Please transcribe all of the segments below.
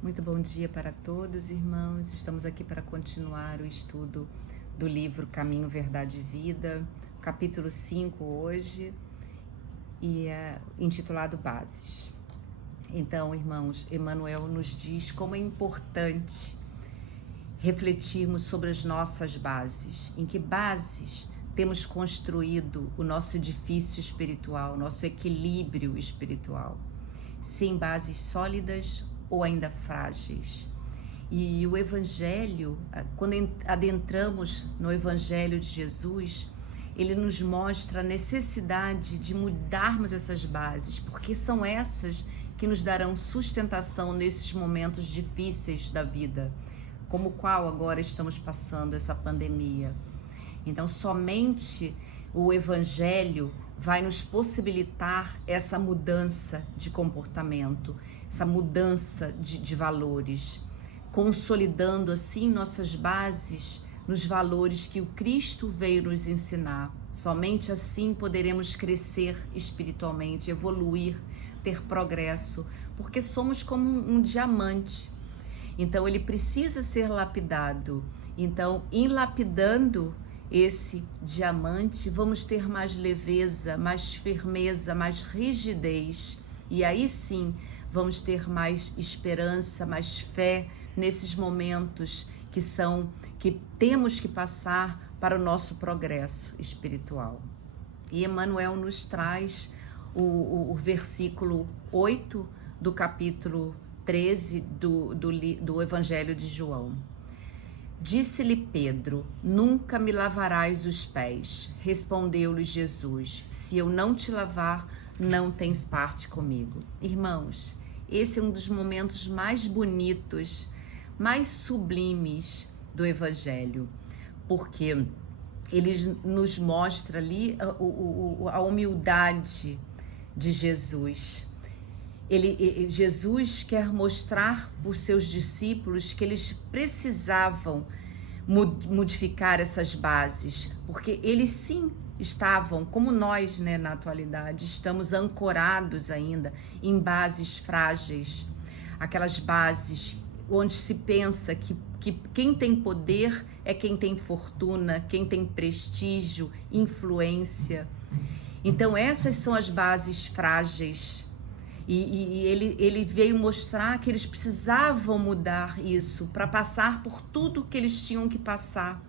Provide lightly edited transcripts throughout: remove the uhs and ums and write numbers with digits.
Muito bom dia para todos, irmãos. Estamos aqui para continuar o estudo do livro Caminho, Verdade e Vida, capítulo 5 hoje, e é intitulado Bases. Então, irmãos, Emmanuel nos diz como é importante refletirmos sobre as nossas bases, em que bases temos construído o nosso edifício espiritual, nosso equilíbrio espiritual, se em bases sólidas ou ainda frágeis. E o Evangelho, quando adentramos no Evangelho de Jesus, ele nos mostra a necessidade de mudarmos essas bases, porque são essas que nos darão sustentação nesses momentos difíceis da vida, como o qual agora estamos passando essa pandemia. Então, somente o Evangelho vai nos possibilitar essa mudança de comportamento, essa mudança de valores, consolidando assim nossas bases nos valores que o Cristo veio nos ensinar. Somente assim poderemos crescer espiritualmente, evoluir, ter progresso, porque somos como um diamante. Então ele precisa ser lapidado. Então, em lapidando esse diamante, vamos ter mais leveza, mais firmeza, mais rigidez, e aí sim vamos ter mais esperança, mais fé nesses momentos que temos que passar para o nosso progresso espiritual. E Emmanuel nos traz o versículo 8 do capítulo 13 do Evangelho de João. Disse-lhe Pedro: nunca me lavarás os pés. Respondeu-lhe Jesus: se eu não te lavar, não tens parte comigo. Irmãos, esse é um dos momentos mais bonitos, mais sublimes do Evangelho, porque ele nos mostra ali a humildade de Jesus. Jesus quer mostrar para os seus discípulos que eles precisavam modificar essas bases, porque eles sim estavam, como nós, na atualidade, estamos ancorados ainda em bases frágeis, aquelas bases onde se pensa que quem tem poder é quem tem fortuna, quem tem prestígio, influência. Então essas são as bases frágeis. E ele veio mostrar que eles precisavam mudar isso para passar por tudo que eles tinham que passar.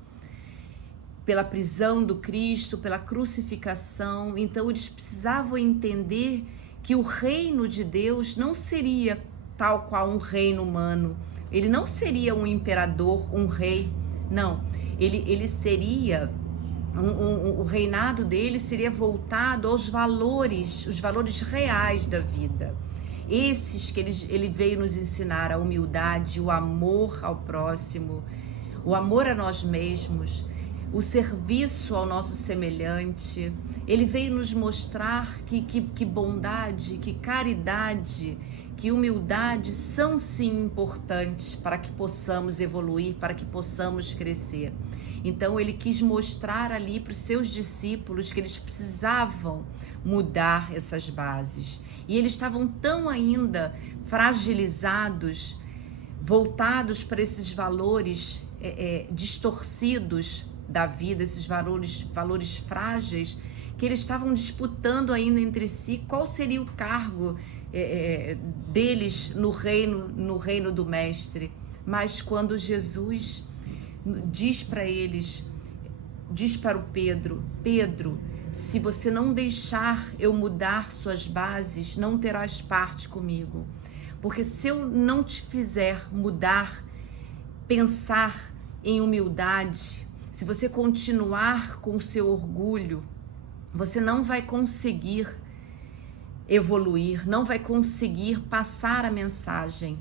Pela prisão do Cristo, pela crucificação. Então eles precisavam entender que o reino de Deus não seria tal qual um reino humano. Ele não seria um imperador, um rei. Não, ele seria... O reinado dele seria voltado aos valores, os valores reais da vida. Esses que ele veio nos ensinar: a humildade, o amor ao próximo, o amor a nós mesmos, o serviço ao nosso semelhante. Ele veio nos mostrar que bondade, que caridade, que humildade são sim importantes para que possamos evoluir, para que possamos crescer. Então ele quis mostrar ali para os seus discípulos que eles precisavam mudar essas bases. E eles estavam tão ainda fragilizados, voltados para esses valores distorcidos da vida, esses valores frágeis, que eles estavam disputando ainda entre si qual seria o cargo deles no reino do Mestre. Mas quando Jesus diz para eles, diz para o Pedro: se você não deixar eu mudar suas bases, não terás parte comigo. Porque se eu não te fizer mudar, pensar em humildade, se você continuar com o seu orgulho, você não vai conseguir evoluir, não vai conseguir passar a mensagem.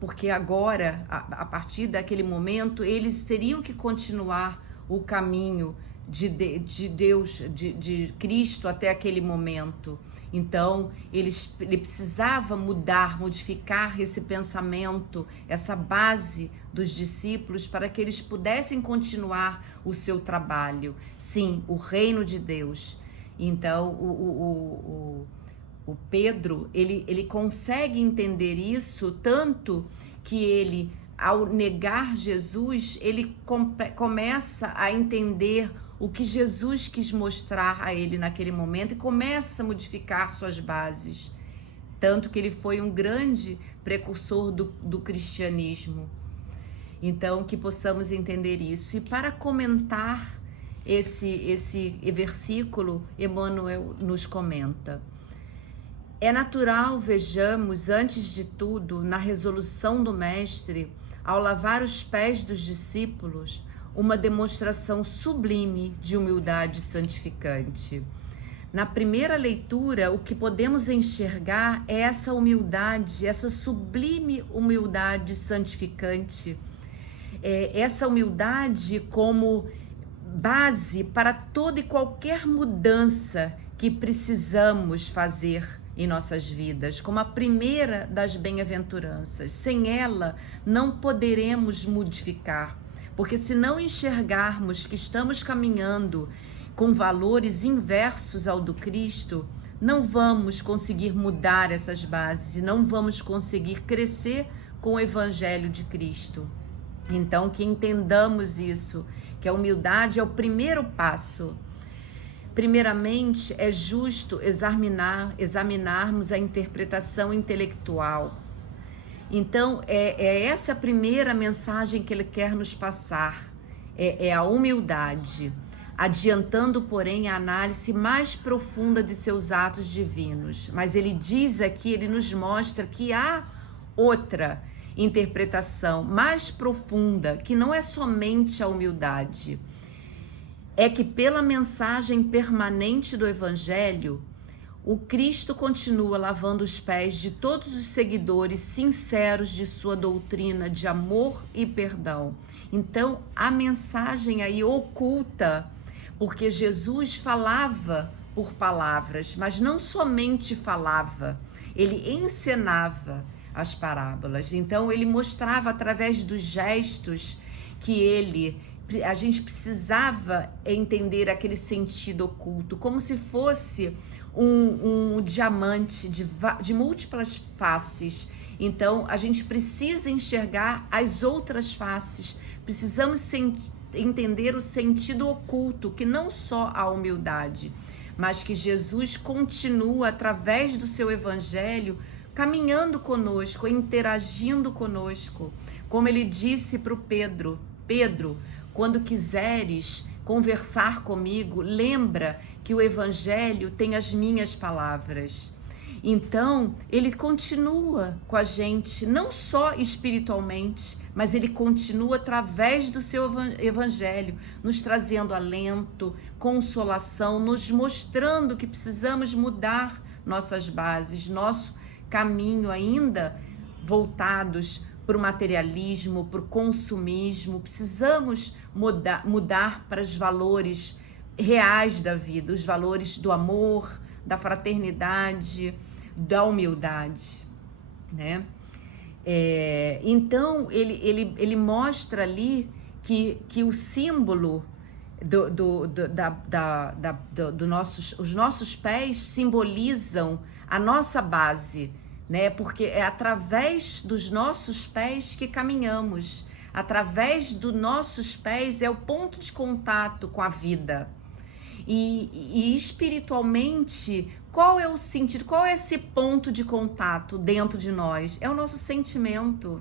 Porque agora, a partir daquele momento, eles teriam que continuar o caminho de Deus, de Cristo até aquele momento. Então, ele precisava modificar esse pensamento, essa base dos discípulos, para que eles pudessem continuar o seu trabalho. Sim, o reino de Deus. Então, o Pedro, ele consegue entender isso, tanto que ele, ao negar Jesus, ele começa a entender o que Jesus quis mostrar a ele naquele momento e começa a modificar suas bases. Tanto que ele foi um grande precursor do cristianismo. Então, que possamos entender isso. E para comentar esse versículo, Emmanuel nos comenta: é natural, vejamos, antes de tudo, na resolução do Mestre, ao lavar os pés dos discípulos, uma demonstração sublime de humildade santificante. Na primeira leitura, o que podemos enxergar é essa humildade, essa sublime humildade santificante. Essa humildade como base para toda e qualquer mudança que precisamos fazer em nossas vidas, como a primeira das bem-aventuranças. Sem ela, não poderemos modificar, porque se não enxergarmos que estamos caminhando com valores inversos ao do Cristo, não vamos conseguir mudar essas bases e não vamos conseguir crescer com o Evangelho de Cristo. Então, que entendamos isso, que a humildade é o primeiro passo. Primeiramente, é justo examinarmos a interpretação intelectual. Então, essa a primeira mensagem que ele quer nos passar, é a humildade, adiantando, porém, a análise mais profunda de seus atos divinos. Mas ele diz aqui, ele nos mostra que há outra interpretação mais profunda, que não é somente a humildade. É que pela mensagem permanente do Evangelho, o Cristo continua lavando os pés de todos os seguidores sinceros de sua doutrina de amor e perdão. Então, a mensagem aí oculta, porque Jesus falava por palavras, mas não somente falava, ele encenava as parábolas. Então, ele mostrava através dos gestos que a gente precisava entender aquele sentido oculto, como se fosse um diamante de múltiplas faces. Então, a gente precisa enxergar as outras faces, precisamos entender o sentido oculto, que não só a humildade, mas que Jesus continua, através do seu Evangelho, caminhando conosco, interagindo conosco. Como ele disse para o Pedro: Pedro, quando quiseres conversar comigo, lembra que o Evangelho tem as minhas palavras. Então, ele continua com a gente, não só espiritualmente, mas ele continua através do seu Evangelho, nos trazendo alento, consolação, nos mostrando que precisamos mudar nossas bases, nosso caminho ainda voltados para o materialismo, para o consumismo. Precisamos mudar para os valores reais da vida, os valores do amor, da fraternidade, da humildade, né? Então, ele mostra ali que o símbolo os nossos pés simbolizam a nossa base, né? Porque é através dos nossos pés que caminhamos, através dos nossos pés é o ponto de contato com a vida. E espiritualmente, qual é o sentido, qual é esse ponto de contato dentro de nós? É o nosso sentimento.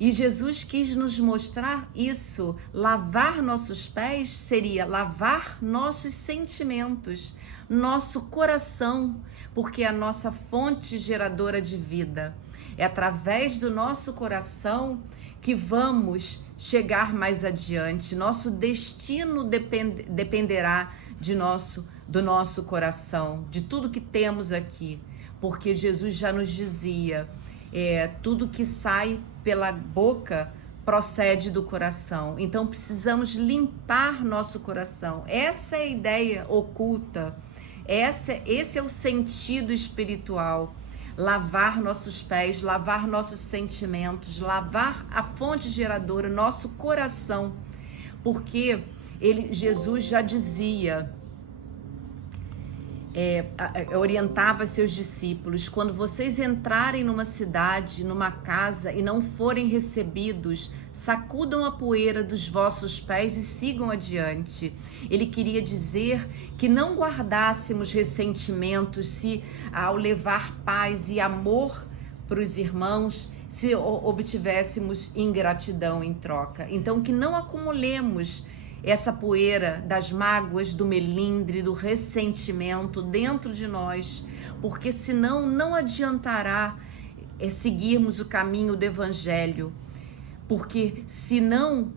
E Jesus quis nos mostrar isso. Lavar nossos pés seria lavar nossos sentimentos, nosso coração, porque é a nossa fonte geradora de vida. É através do nosso coração que vamos chegar mais adiante. Nosso destino dependerá do nosso coração, de tudo que temos aqui, porque Jesus já nos dizia, tudo que sai pela boca procede do coração. Então precisamos limpar nosso coração. Essa é a ideia oculta, esse é o sentido espiritual. Lavar nossos pés, lavar nossos sentimentos, lavar a fonte geradora, nosso coração, porque Jesus já dizia, orientava seus discípulos: quando vocês entrarem numa cidade, numa casa e não forem recebidos, sacudam a poeira dos vossos pés e sigam adiante. Ele queria dizer que não guardássemos ressentimentos se, ao levar paz e amor para os irmãos, se obtivéssemos ingratidão em troca. Então, que não acumulemos essa poeira das mágoas, do melindre, do ressentimento dentro de nós, porque senão não adiantará seguirmos o caminho do Evangelho, porque se não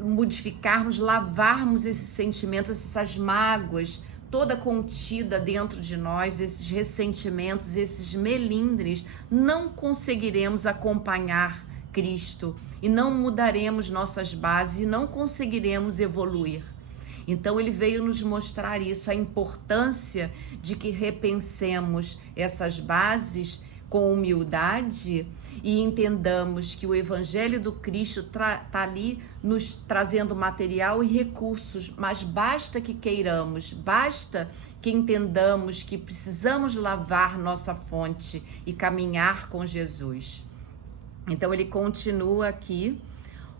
modificarmos, lavarmos esses sentimentos, essas mágoas, toda contida dentro de nós, esses ressentimentos, esses melindres, não conseguiremos acompanhar Cristo e não mudaremos nossas bases e não conseguiremos evoluir. Então ele veio nos mostrar isso, a importância de que repensemos essas bases com humildade e entendamos que o Evangelho do Cristo está ali nos trazendo material e recursos, mas basta que queiramos, basta que entendamos que precisamos lavar nossa fonte e caminhar com Jesus. Então ele continua aqui: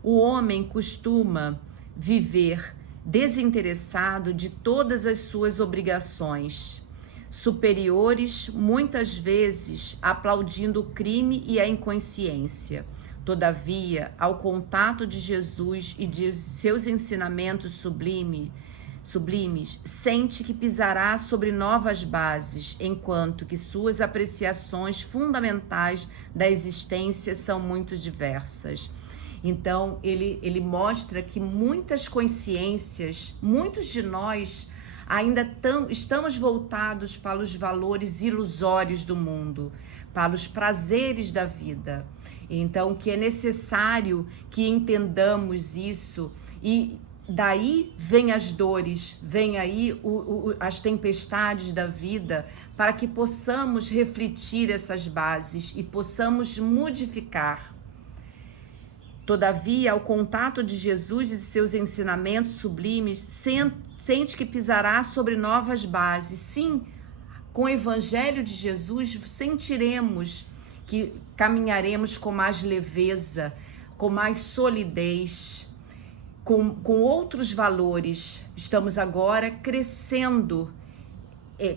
o homem costuma viver desinteressado de todas as suas obrigações superiores, muitas vezes aplaudindo o crime e a inconsciência. Todavia, ao contato de Jesus e de seus ensinamentos sublimes, sente que pisará sobre novas bases, enquanto que suas apreciações fundamentais da existência são muito diversas. Então, ele mostra que muitas consciências, muitos de nós ainda estamos voltados para os valores ilusórios do mundo, para os prazeres da vida. Então, que é necessário que entendamos isso, e daí vem as dores, vem aí as tempestades da vida, para que possamos refletir essas bases e possamos modificar. Todavia, ao contato de Jesus e seus ensinamentos sublimes, sente que pisará sobre novas bases. Sim, com o Evangelho de Jesus, sentiremos que caminharemos com mais leveza, com mais solidez, com outros valores. Estamos agora crescendo,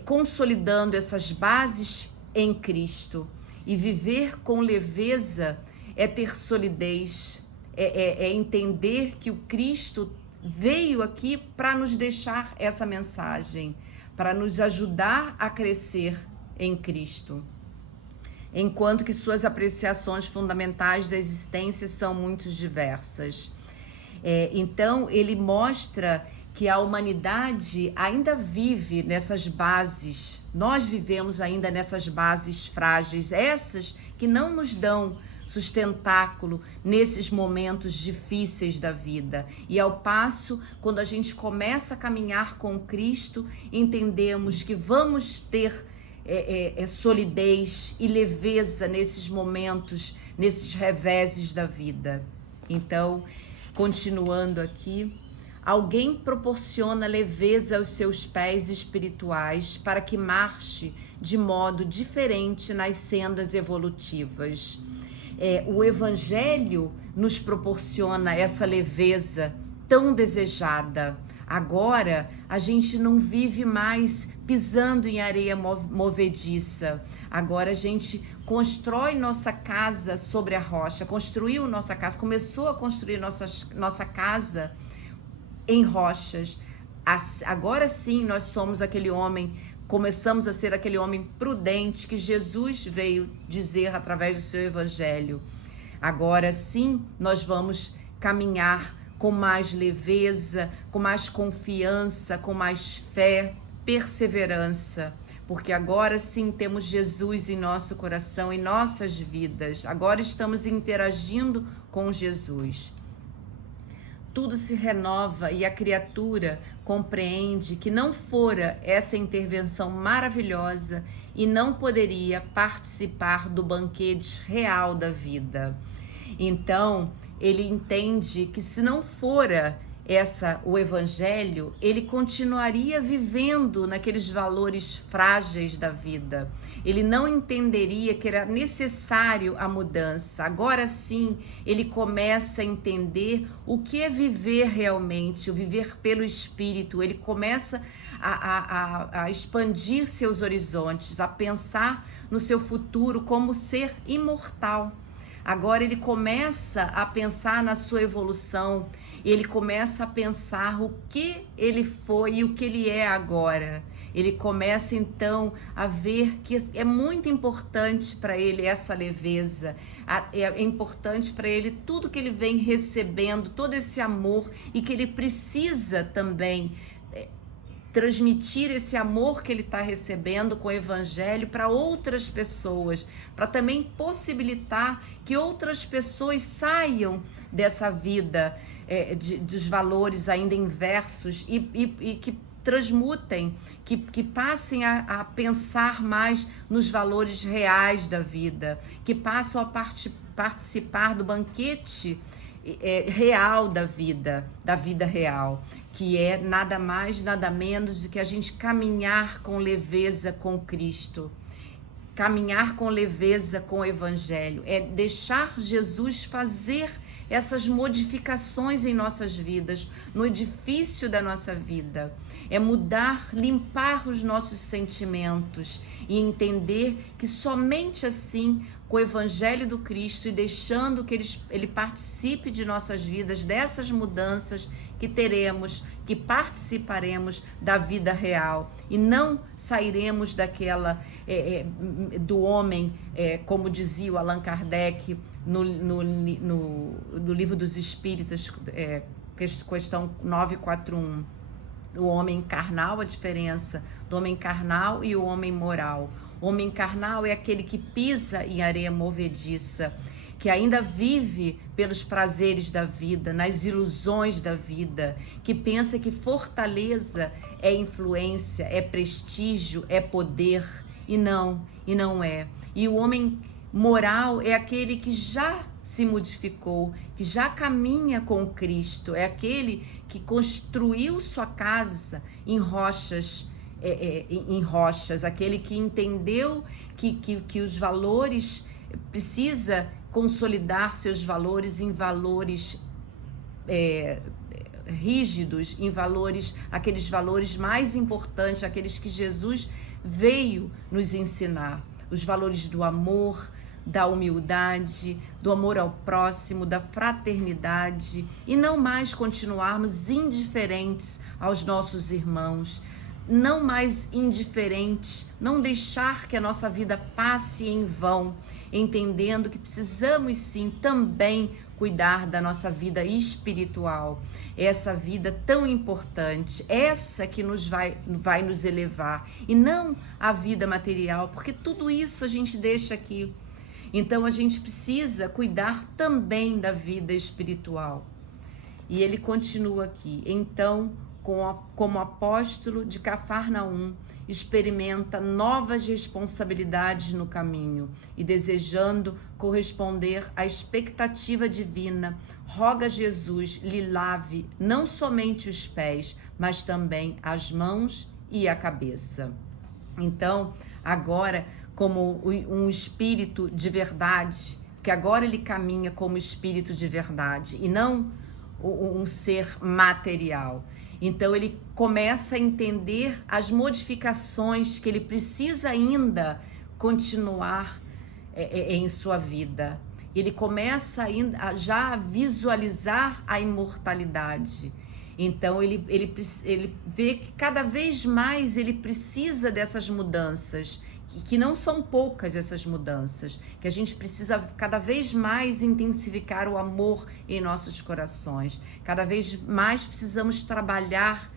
consolidando essas bases em Cristo. E viver com leveza é ter solidez, é entender que o Cristo veio aqui para nos deixar essa mensagem, para nos ajudar a crescer em Cristo. Enquanto que suas apreciações fundamentais da existência são muito diversas. Então, ele mostra que a humanidade ainda vive nessas bases, nós vivemos ainda nessas bases frágeis, essas que não nos dão sustentáculo nesses momentos difíceis da vida. E ao passo, quando a gente começa a caminhar com Cristo, entendemos que vamos ter solidez e leveza nesses momentos, nesses reveses da vida. Então, continuando aqui, alguém proporciona leveza aos seus pés espirituais para que marche de modo diferente nas sendas evolutivas. O Evangelho nos proporciona essa leveza tão desejada. Agora, a gente não vive mais pisando em areia movediça. Agora a gente constrói nossa casa sobre a rocha, construiu nossa casa, começou a construir nossa casa em rochas. Agora sim nós somos aquele homem, começamos a ser aquele homem prudente que Jesus veio dizer através do seu Evangelho. Agora sim nós vamos caminhar com mais leveza, com mais confiança, com mais fé, perseverança, porque agora sim temos Jesus em nosso coração, em nossas vidas. Agora estamos interagindo com Jesus. Tudo se renova e a criatura compreende que não fora essa intervenção maravilhosa e não poderia participar do banquete real da vida. Então, ele entende que se não fora o evangelho, ele continuaria vivendo naqueles valores frágeis da vida. Ele não entenderia que era necessário a mudança. Agora sim, ele começa a entender o que é viver realmente, o viver pelo Espírito. Ele começa a expandir seus horizontes, a pensar no seu futuro como ser imortal. Agora ele começa a pensar na sua evolução, ele começa a pensar o que ele foi e o que ele é agora. Ele começa então a ver que é muito importante para ele essa leveza, é importante para ele tudo que ele vem recebendo, todo esse amor, e que ele precisa também transmitir esse amor que ele está recebendo com o evangelho para outras pessoas, para também possibilitar que outras pessoas saiam dessa vida dos valores ainda inversos e que transmutem, que passem a pensar mais nos valores reais da vida, que passam a participar do banquete real da vida real, que é nada mais, nada menos do que a gente caminhar com leveza com Cristo, caminhar com leveza com o Evangelho, é deixar Jesus fazer essas modificações em nossas vidas, no edifício da nossa vida, é mudar, limpar os nossos sentimentos e entender que somente assim, com o Evangelho do Cristo e deixando que ele participe de nossas vidas, dessas mudanças que teremos, que participaremos da vida real e não sairemos daquela do homem, como dizia o Allan Kardec no Livro dos Espíritas, questão 941, o homem carnal, a diferença do homem carnal e o homem moral. O homem carnal é aquele que pisa em areia movediça, que ainda vive pelos prazeres da vida, nas ilusões da vida, que pensa que fortaleza é influência, é prestígio, é poder, e não é. E o homem moral é aquele que já se modificou, que já caminha com Cristo, é aquele que construiu sua casa em rochas, aquele que entendeu que os valores, precisa consolidar seus valores em valores rígidos, em valores, aqueles valores mais importantes, aqueles que Jesus veio nos ensinar, os valores do amor, da humildade, do amor ao próximo, da fraternidade, e não mais continuarmos indiferentes aos nossos irmãos, não mais indiferentes, não deixar que a nossa vida passe em vão, entendendo que precisamos sim também cuidar da nossa vida espiritual, essa vida tão importante, essa que vai nos elevar, e não a vida material, porque tudo isso a gente deixa aqui. Então a gente precisa cuidar também da vida espiritual. E ele continua aqui, então, como apóstolo de Cafarnaum, experimenta novas responsabilidades no caminho e, desejando corresponder à expectativa divina, roga a Jesus lhe lave não somente os pés, mas também as mãos e a cabeça. Então, agora, como um espírito de verdade, que agora ele caminha como espírito de verdade e não um ser material. Então ele começa a entender as modificações que ele precisa ainda continuar em sua vida. Ele começa ainda já a visualizar a imortalidade. Então ele vê que cada vez mais ele precisa dessas mudanças, que não são poucas essas mudanças, que a gente precisa cada vez mais intensificar o amor em nossos corações, cada vez mais precisamos trabalhar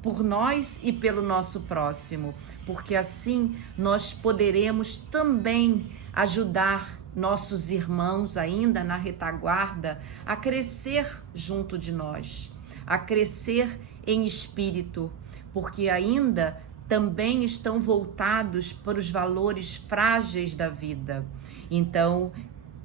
por nós e pelo nosso próximo, porque assim nós poderemos também ajudar nossos irmãos ainda na retaguarda a crescer junto de nós, a crescer em espírito, porque ainda também estão voltados para os valores frágeis da vida. Então,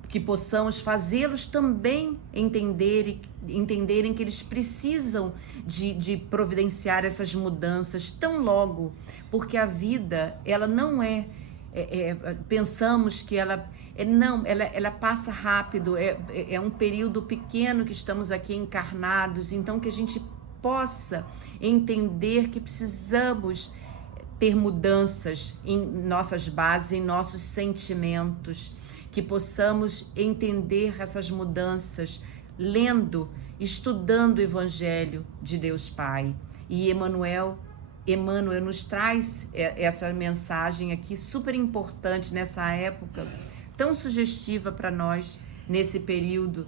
que possamos fazê-los também entenderem que eles precisam de providenciar essas mudanças tão logo, porque a vida, ela não pensamos que ela passa rápido, é um período pequeno que estamos aqui encarnados, então que a gente possa entender que precisamos ter mudanças em nossas bases, em nossos sentimentos, que possamos entender essas mudanças lendo, estudando o Evangelho de Deus Pai. E Emmanuel nos traz essa mensagem aqui super importante nessa época tão sugestiva para nós, nesse período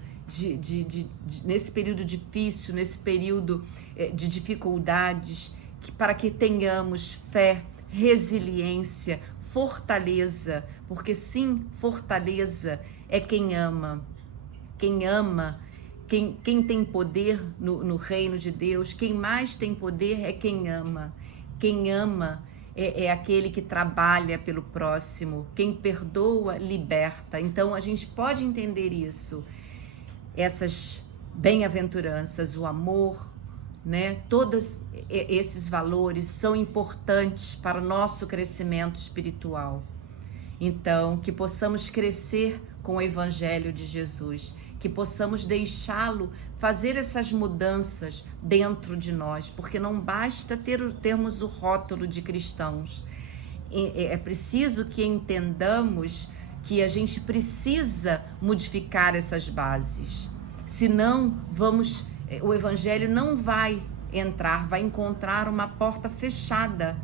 nesse período difícil, nesse período de dificuldades, para que tenhamos fé, resiliência, fortaleza, porque sim, fortaleza é quem ama. Quem ama, quem tem poder no reino de Deus, quem mais tem poder é quem ama. Quem ama é aquele que trabalha pelo próximo, quem perdoa, liberta. Então a gente pode entender isso, essas bem-aventuranças, o amor, né? Todos esses valores são importantes para o nosso crescimento espiritual. Então, que possamos crescer com o Evangelho de Jesus, que possamos deixá-lo fazer essas mudanças dentro de nós, porque não basta termos o rótulo de cristãos. É preciso que entendamos que a gente precisa modificar essas bases, senão o Evangelho não vai entrar, vai encontrar uma porta fechada.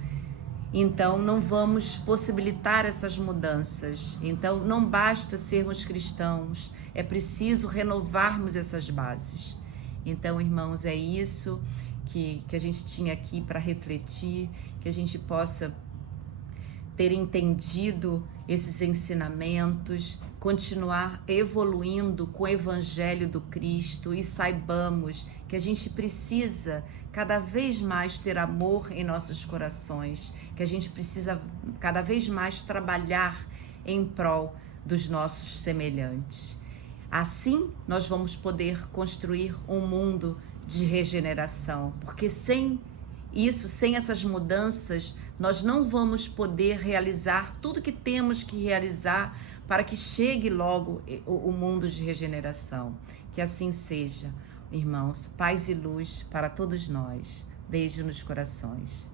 Então não vamos possibilitar essas mudanças. Então não basta sermos cristãos, é preciso renovarmos essas bases. Então, irmãos, é isso que a gente tinha aqui para refletir, que a gente possa ter entendido esses ensinamentos, continuar evoluindo com o Evangelho do Cristo e saibamos que a gente precisa cada vez mais ter amor em nossos corações, que a gente precisa cada vez mais trabalhar em prol dos nossos semelhantes. Assim, nós vamos poder construir um mundo de regeneração, porque sem isso, sem essas mudanças, nós não vamos poder realizar tudo que temos que realizar para que chegue logo o mundo de regeneração. Que assim seja, irmãos. Paz e luz para todos nós. Beijo nos corações.